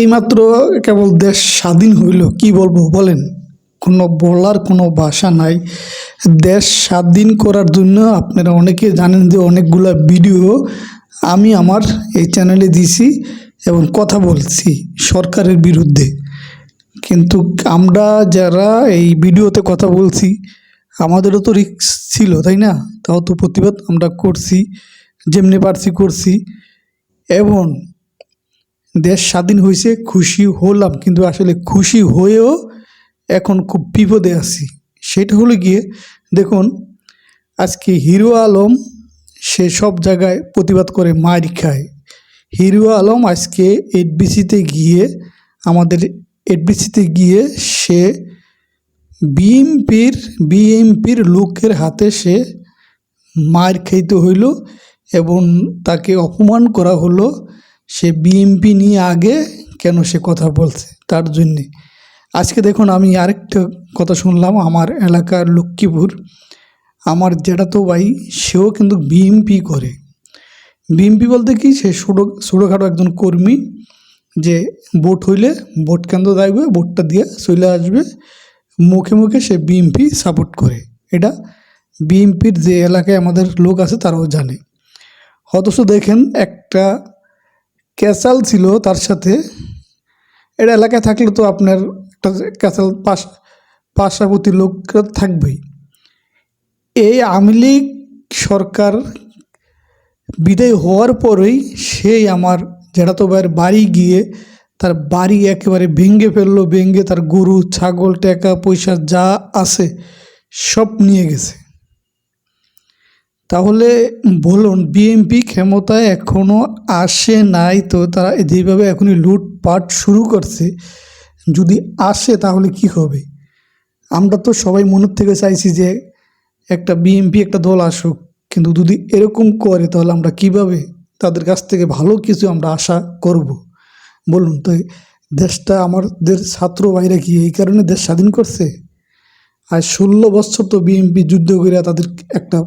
এইমাত্র কেবল দেশ স্বাধীন হইল, কি বলবো বলেন? কোনো বলার কোনো ভাষা নাই। দেশ স্বাধীন করার জন্য আপনারা অনেকে জানেন যে অনেকগুলা ভিডিও আমি আমার এই চ্যানেলে দিছি এবং কথা বলছি সরকারের বিরুদ্ধে। কিন্তু আমরা যারা এই ভিডিওতে কথা বলছি আমাদেরও তো রিস্ক ছিল, তাই না? তাও তো প্রতিবাদ আমরা করছি, যেমনি পারছি করছি। এবং দেশ স্বাধীন হয়েছে, খুশি হলাম, কিন্তু আসলে খুশি হয়েও এখন খুব বিপদে আছি। সেটা হলো গিয়ে দেখুন, আজকে হিরো আলম সে সব জায়গায় প্রতিবাদ করে মার খায়। হিরো আলম আজকে আমাদের এফডিসিতে গিয়ে সে বিএমপির লোকের হাতে সে মার খাইতে হইল এবং তাকে অপমান করা হলো। সে বিএমপি নিয়ে আগে কেন সে কথা বলছে তার জন্যে। আজকে দেখুন, আমি আরেকটা কথা শুনলাম, আমার এলাকার লক্ষ্মীপুর আমার জ্যাঠাতো ভাই সেও কিন্তু বিএমপি করে। বিএমপি বলতে কি, সে ছোটোখাটো একজন কর্মী, যে ভোট হইলে ভোট কেন্দ্র যাইবে, ভোটটা দিয়ে চলে আসবে, মুখে মুখে সে বিএমপি সাপোর্ট করে। এটা বিএমপির যে এলাকায় আমাদের লোক আছে তারাও জানে। অথচ দেখেন একটা ক্যাচাল ছিল তার সাথে। এটা এলাকায় থাকলে তো আপনার একটা ক্যাচাল পাশাপাশি লোক থাকবেই। এই আওয়ামী লীগ সরকার বিদায় হওয়ার পরেই সেই আমার জ্যাঠাতো ভাইয়ের বাড়ি গিয়ে তার বাড়ি একেবারে ভেঙে ফেললো, ভেঙে তার গরু ছাগল টাকা পয়সা যা আছে সব নিয়ে গেছে। তাহলে বলুন, বিএমপি ক্ষমতায় এখনও আসে নাই, তো তারা যেভাবে এখনই লুটপাট শুরু করছে, যদি আসে তাহলে কি হবে? আমরা তো সবাই মনের থেকে চাইছি যে একটা বিএমপি একটা দল আসুক, কিন্তু যদি এরকম করে তাহলে আমরা কিভাবে তাদের কাছ থেকে ভালো কিছু আমরা আশা করব বলুন? তো দেশটা আমাদের ছাত্র ভাইরা কি এই কারণে দেশ স্বাধীন করছে? আর 16 বছর তো বিএমপি যুদ্ধ করে তাদের একটা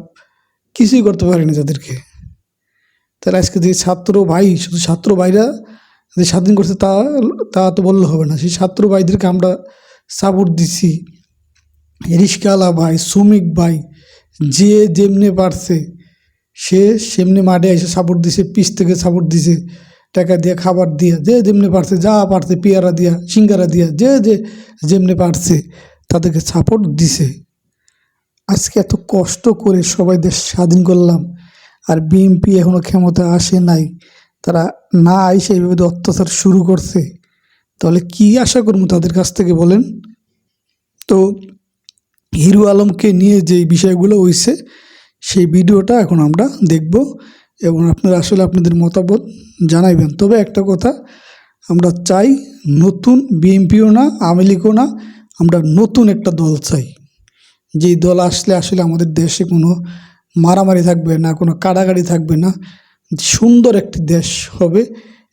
কিছুই করতে পারেনি তাদেরকে। তাহলে আজকে যে ছাত্র ভাই, শুধু ছাত্র ভাইরা যে স্বাধীন করছে তা তো বললে হবে না। সেই ছাত্র ভাইদেরকে আমরা সাপোর্ট দিছি, রিস্কাওয়ালা ভাই, শ্রমিক ভাই, যে যেমনি পারছে সে সেমনি মাঠে এসে সাপোর্ট দিছে, পিস থেকে সাপোর্ট দিছে, টাকা দিয়ে খাবার দিয়ে, যে যেমনি পারছে, যা পারছে, পেয়ারা দিয়া, সিঙ্গারা দিয়া, যে যেমনি পারছে তাদেরকে সাপোর্ট দিছে। আজকে এত কষ্ট করে সবাই দেশ স্বাধীন করলাম, আর বিএমপি এখনও ক্ষমতায় আসে নাই, তারা না এসে এইভাবে অত্যাচার শুরু করছে। তাহলে কি আশা করবো তাদের কাছ থেকে বলেন? তো হিরো আলমকে নিয়ে যে বিষয়গুলো হয়েছে সেই ভিডিওটা এখন আমরা দেখব এবং আপনারা আসলে আপনাদের মতামত জানাইবেন। তবে একটা কথা, আমরা চাই নতুন বিএমপিও না, আওয়ামী লীগও না, আমরা নতুন একটা দল চাই, যেই দল আসলে আসলে আমাদের দেশে কোনো মারামারি থাকবে না, কোনো কাড়াকাড়ি থাকবে না, সুন্দর একটি দেশ হবে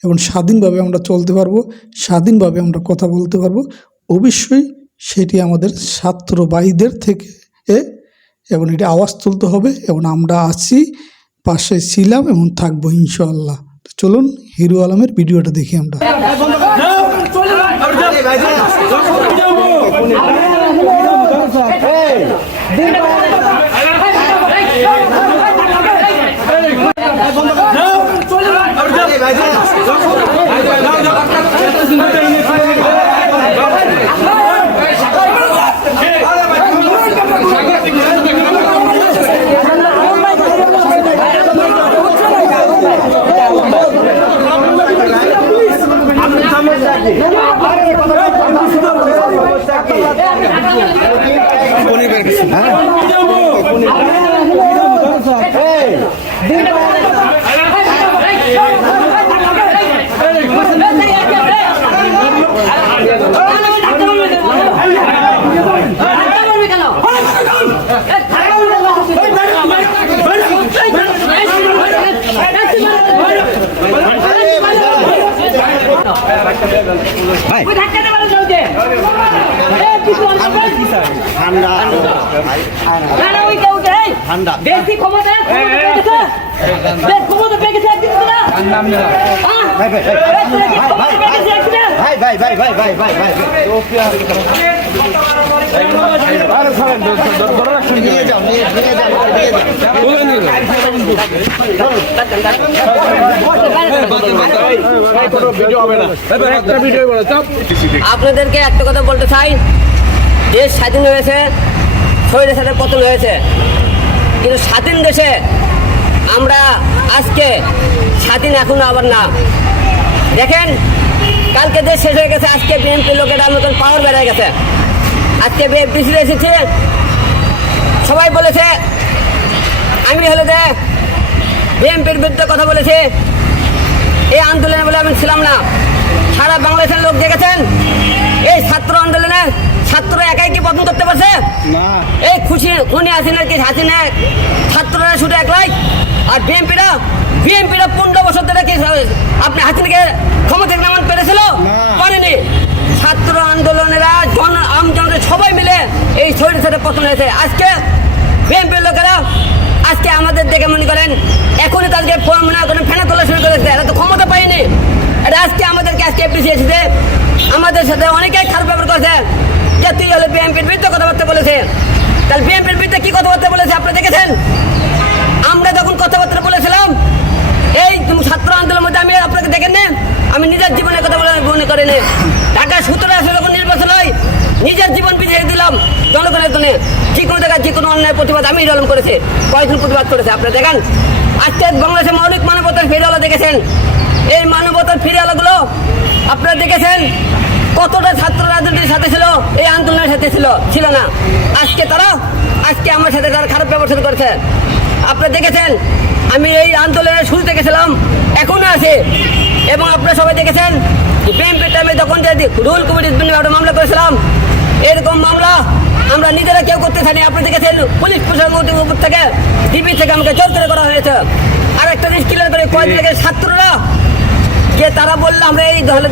এবং স্বাধীনভাবে আমরা চলতে পারবো, স্বাধীনভাবে আমরা কথা বলতে পারবো। অবশ্যই সেটি আমাদের ছাত্র ভাইদের থেকে এবং এটি আওয়াজ তুলতে হবে এবং আমরা আছি, পাশে ছিলাম এবং থাকবো ইনশাআল্লাহ। চলুন হিরো আলমের ভিডিওটা দেখি আমরা। ঠান্ডা বেশি ক্ষমতা ক্ষমতা পেয়ে গেছে একদিন আপনাদেরকে একটা কথা বলতে চাই, দেশ স্বাধীন হয়েছে, শহীদের সাথে পতন হয়েছে, কিন্তু স্বাধীন দেশে আমরা আজকে স্বাধীন এখনো আবার না। দেখেন, কালকে দেশ শেষ হয়ে গেছে, আজকে বিএনপি লোকেরা নতুন পাওয়ার বেড়ে গেছে। আজকে বিএনপি এসেছে, সবাই বলেছে আমি হলে যে বিএনপির বিরুদ্ধে কথা বলেছে, এই আন্দোলনে বলে আমি ছিলাম না। সারা বাংলাদেশের লোক দেখেছেন, এই ছাত্র আন্দোলনে ছাত্ররা একাই কি পতন করতে পারছে? এই খুনি হাসিনার কি হাসিনা ছাত্ররা শুধু একলাই, আর বিএনপিরা 15 বছর ধরে কি আপনি হাসিনাকে ক্ষমতা নামান পেরেছিল? পারেনি। ছাত্র আন্দোলনেরা আমজনরা সবাই মিলে এই শহীদের সাথে পতন হয়েছে। আজকে বিএনপির লোকেরা আজকে আমাদের দেখে মনে করেন এখনই তাদেরকে ফেনা তোলা শুরু করেছে, এরা তো ক্ষমতা পায়নি। এটা আজকে আমাদেরকে আজকে এপিসি এসেছে, আমাদের সাথে অনেকেই খারাপ ব্যবহার করেছে, যে তুই হলে বিএনপির বিরুদ্ধে কথাবার্তা বলেছে। তাহলে বিএনপির বিরুদ্ধে কি কথাবার্তা বলেছে আপনারা দেখেছেন? আমরা যখন কথাবার্তা বলেছিলাম এই ছাত্র আন্দোলনের মধ্যে, আমি আপনাকে দেখেন না, আমি নিজের জীবনের কথা বলে মনে করিনি। ঢাকা 17 আসলে যখন নির্বাচন হয়, নিজের জীবন বিজিয়ে দিলাম জনগণের জন্য। যে কোনো জায়গায় যে কোনো অন্যায় প্রতিবাদ আমি জলম করেছি, কয়েকজন প্রতিবাদ করেছে। আপনারা দেখেন, আজকে বাংলাদেশে মৌলিক মানবতার ফিরিয়ালা দেখেছেন। এই মানবতার ফিরিয়ালাগুলো আপনারা দেখেছেন কতটা ছাত্র রাজনীতির সাথে ছিল, এই আন্দোলনের সাথে ছিল না। আজকে আমার সাথে তারা খারাপ ব্যবহার শুরু করেছে। আপনারা দেখেছেন আমি এই আন্দোলনের শুরু থেকে ছিলাম, এখনো আছে। এবং আপনারা সবাই দেখেছেন বিএনপির টাইমে যখন যে রুল কমিটির বিরুদ্ধে মামলা করেছিলাম, এরকম মামলা আমরা নিজেরা কেউ করতে চাইনি। আপনি দেখেছেন পুলিশ প্রশাসনের উপর থেকে ডিবি থেকে আমাকে জোর করে করা হয়েছে। আর একটা জিনিস ক্লিয়ার করে কয়েকদিন আগে ছাত্ররা যে তারা বললো আমরা এই দলে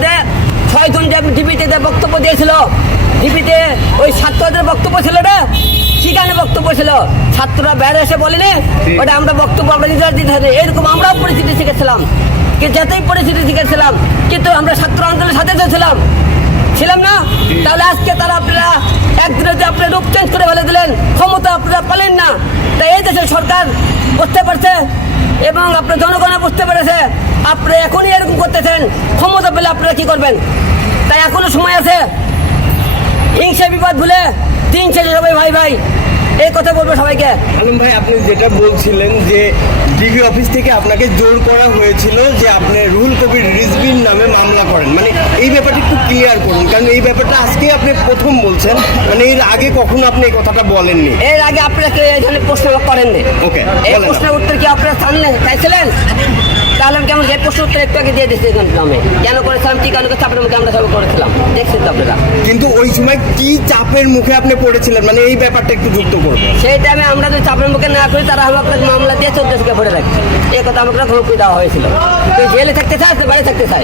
6 জন যে ডিবিতে বক্তব্য দিয়েছিল, ডিবিতে ওই ছাত্রদের বক্তব্য ছিল না, সেখানে বক্তব্য ছিল, ছাত্ররা বাইরে এসে বলেনি ওটা আমরা বক্তব্য আমরা নিজেরা দিতে হবে। এরকম আমরাও পরিস্থিতি শিখেছিলাম, যেতেই পরিস্থিতি শিখেছিলাম, কিন্তু আমরা ছাত্র আন্দোলনের সাথে ছিলাম না। তাহলে আজকে তারা আপনারা একদিনে যে আপনারা রূপ চেঞ্জ করে ফেলে দিলেন, ক্ষমতা আপনারা পালেন না। তাই এই দেশের সরকার বুঝতে পারছে এবং আপনার জনগণ বুঝতে পেরেছে আপনারা এখনই এরকম করতেছেন, ক্ষমতা পেলে আপনারা কি করবেন? তাই এখনো সময় আছে, হিংসা বিবাদ ভুলে দিন শেষে সবাই ভাই ভাই এই কথা বলবো সবাইকে। আলম ভাই, আপনি যেটা বলছিলেন যে ডিবি অফিস থেকে আপনাকে জোর করা হয়েছিল যে আপনি রুহুল কবির রিজভির নামে মামলা করেন, মানে এই ব্যাপারটা একটু ক্লিয়ার করুন, কারণ এই ব্যাপারটা আজকে আপনি প্রথম বলছেন, মানে এর আগে কখনো আপনি এই কথাটা বলেননি। এর আগে আপনারা এখানে প্রশ্ন করেননি। ওকে, এই প্রশ্নের উত্তর কি আপনারা সামনে চাইছিলেন? তাহলে আমি কেমন যে প্রশ্ন উত্তর একটু আগে দিয়ে দিচ্ছি নামে কেন করেছিলাম, কি কারণে চাপের মুখে আমরা সব করেছিলাম, দেখছেন তো আপনারা। কিন্তু ওই সময় কি চাপের মুখে আপনি পড়েছিলেন, মানে এই ব্যাপারটা একটু যুক্ত করবো। সেই টাইমে আমরা যদি চাপের মুখে না করি, তারা আমাকে মামলা দিয়ে 14 থেকে ভরে রাখছে। এই কথা আমাকে ধমকি দেওয়া হয়েছিল। তুই জেলে থাকতে চাস, বাড়ি থাকতে চাই,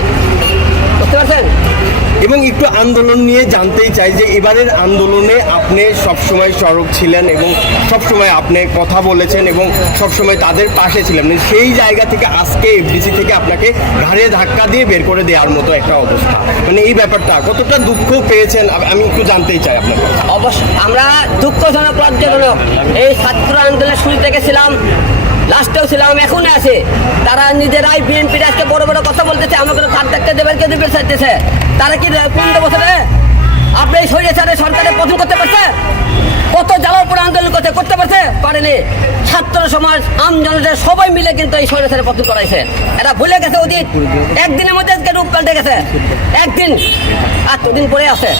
বুঝতে পারছেন? এবং একটু আন্দোলন নিয়ে জানতেই চাই যে এবারের আন্দোলনে আপনি সবসময় সরব ছিলেন এবং সবসময় আপনি কথা বলেছেন এবং সবসময় তাদের পাশে ছিলেন, সেই জায়গা থেকে আজকে এফডিসি থেকে আপনাকে ঘাড়ে ধাক্কা দিয়ে বের করে দেওয়ার মতো একটা অবস্থা, মানে এই ব্যাপারটা কতটা দুঃখ পেয়েছেন আমি একটু জানতেই চাই আপনার। অবশ্যই আমরা দুঃখজনক, লজ্জাজনক। এই ছাত্র আন্দোলনের শুরু থেকে ছিলাম, লাস্টেও ছিলাম, এখনো আছে। তারা নিজেরাই বিএনপির আজকে বড় বড় কথা বলতেছে, আমাকে কার ডাক্তার দেবেরকে দিবে চাইতেছে। তারা কি 15 বছরে আপনি এই সরকারের পতন করতে পারছে? কত জ্বালার পরে আন্দোলন করতে পারছে? পারেনি। ছাত্র সমাজ, আমজনতা সবাই মিলে কিন্তু এই সরকারের পতন করাইছে। এরা ভুলে গেছে অতীত, একদিনের মধ্যে আজকে রূপ পাল্টে গেছে, একদিন আর দুদিন পরে আছে।